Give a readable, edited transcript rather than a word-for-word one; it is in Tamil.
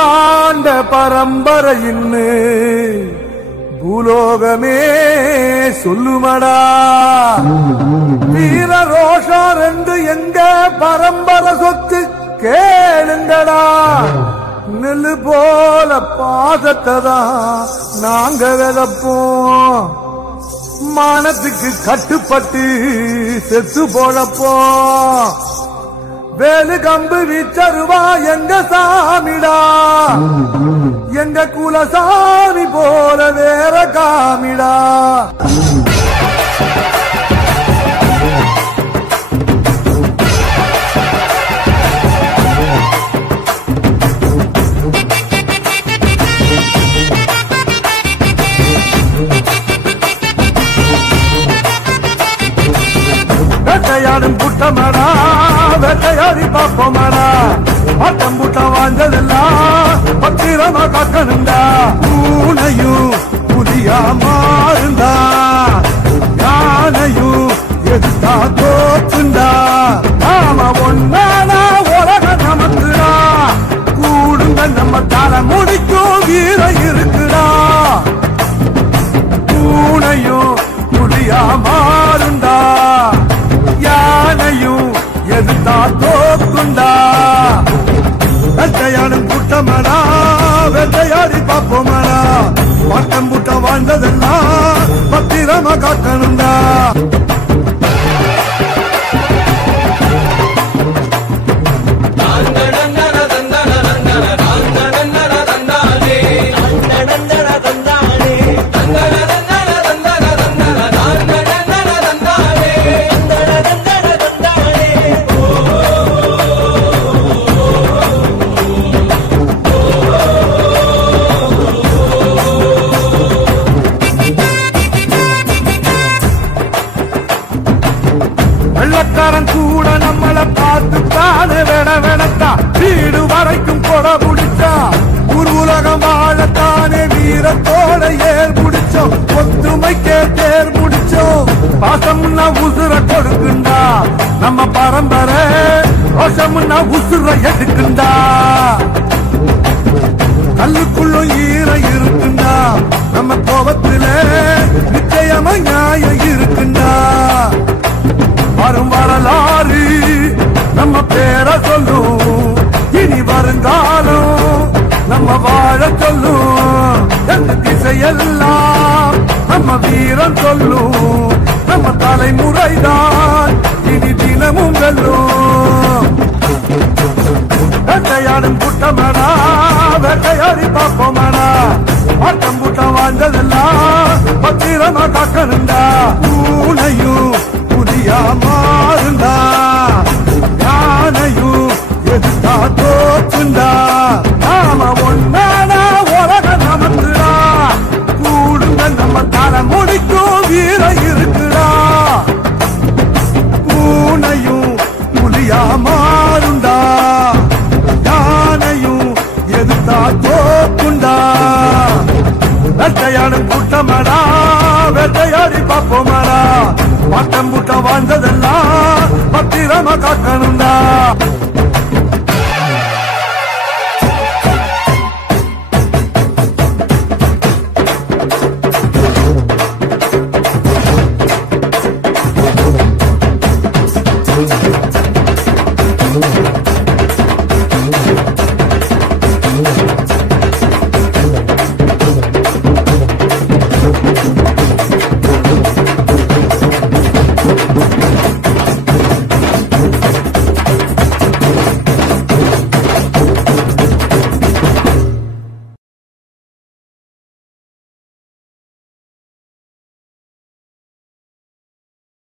ஆண்ட பரம்பரையின்னு பூலோகமே சொல்லுமடா. வீர ரோஷம் ரெண்டு எங்க பரம்பரை சொத்து கேளுங்கடா. நெல்லு போல பாசத்தை தான் நாங்க விதப்போம். மானத்துக்கு கட்டுப்பட்டு செத்து போழப்போம். வேலு கம்பு வீச்சருவா எங்க சாமிடா. எங்க குலசாமி போல வேற காமிடா. வேட்டையாடும் கூட்டமாடா, வேட்டையாடி பாப்போமாடா. ஆட்டம் கூட்டம் வாழ்ந்ததெல்லாம் பத்திரமா காக்கணுண்டா. பூனையும் புலியா மாறுண்டா, யானையும் எதிர்த்தா தோற்றுண்டா. நாம ஒன்னானா உலக நமக்குடா. கூடுங்க நம்ம தலை முடிக்கும் வீர இருக்குடா. பூனையும் புலியா மாறுண்டா, யானையும் எதிர்த்தா தோக்குண்டா. வேட்டையாடும் கூட்டமாடா, வேட்டையாடி பாப்போமாடா. பாட்டம் கூட்டம் வாழ்ந்ததெல்லாம் பத்திரமா காக்கணுண்டா. வெள்ளக்காரன் கூட நம்மளை பார்த்து தானே வேணத்தா. வீடு வரைக்கும் கொடை பிடிச்சா. ஊர் உலகம் வாழத்தானே வீரத்தோட ஏர் பிடிச்சோம். ஒத்துமைக்கே தேர் பிடிச்சோம். பாசம்னா உசுர கொடுக்குண்டா நம்ம பரம்பரை. ரோஷம்னா உசுர எடுக்குண்டா. கல்லுக்குள்ளும் ஈர இருக்குண்டா. நம்ம கோபத்துல நிச்சயமா நியாயம் இருக்குண்டா. வரும் வரலாறு நம்ம பேரை சொல்லும். இனி வருங்காலம் நம்ம வாழ சொல்லும். எந்த திசையெல்லாம் நம்ம வீரம் சொல்லும். நம்ம தலைமுறைதான் இனி தினமும் வெல்லும். வேட்டையாடும் கூட்டமாடா, வேட்டையாடி பாப்போமாடா. ஆட்டம் கூட்டம் வாழ்ந்ததெல்லாம் பத்திரமா காக்கணுண்டா. பூனையும் புலியா மாறுண்டா, யானையும் எதிர்த்தா தோற்றுண்டா. நாம ஒன்னானா உலக நமக்குடா. கூடுங்க நம்ம தலை முடிக்கும் வீர இருக்குடா. பூனையும் புலியா மாறுண்டா, யானையும் எதிர்த்தா தோற்றுண்டா. வேட்டையாடும் கூட்டமாடா, வேட்டையாடி பாப்போமாடா. பாட்டம் கூட்டம் வாழ்ந்ததெல்லாம் பத்திரமா காக்கணுண்டா.